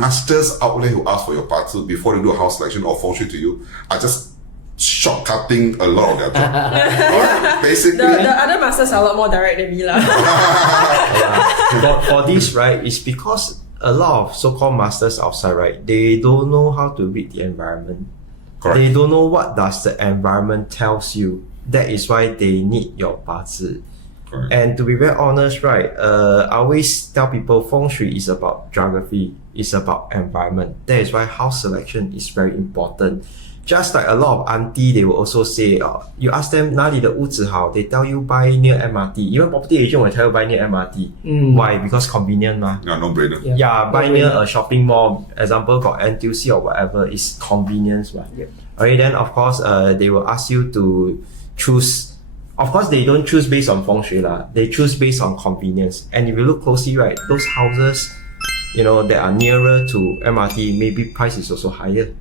masters out there who ask for your parts before they do a house selection or Feng Shui to you are just shortcutting a lot of their job. Right? Basically, the other masters are a lot more direct than me lah. For this, right, it's because a lot of so-called masters outside, right, they don't know how to read the environment. Correct. They don't know what does the environment tells you. That is why they need your 八字. Correct. And to be very honest, right, I always tell people Feng Shui is about geography, it's about environment. That is why house selection is very important. Just like a lot of auntie, they will also say, you ask them 哪里的屋子好, they tell you buy near MRT. Even property agent will tell you buy near MRT. Why? Because convenient ma. Yeah, no brainer. Yeah, buy near a shopping mall. Example, got NTUC or whatever. It's convenience ma. Yep. Okay, then of course, they will ask you to choose. Of course, they don't choose based on Feng Shui lah. They choose based on convenience. And if you look closely, right, those houses, that are nearer to MRT, maybe price is also higher.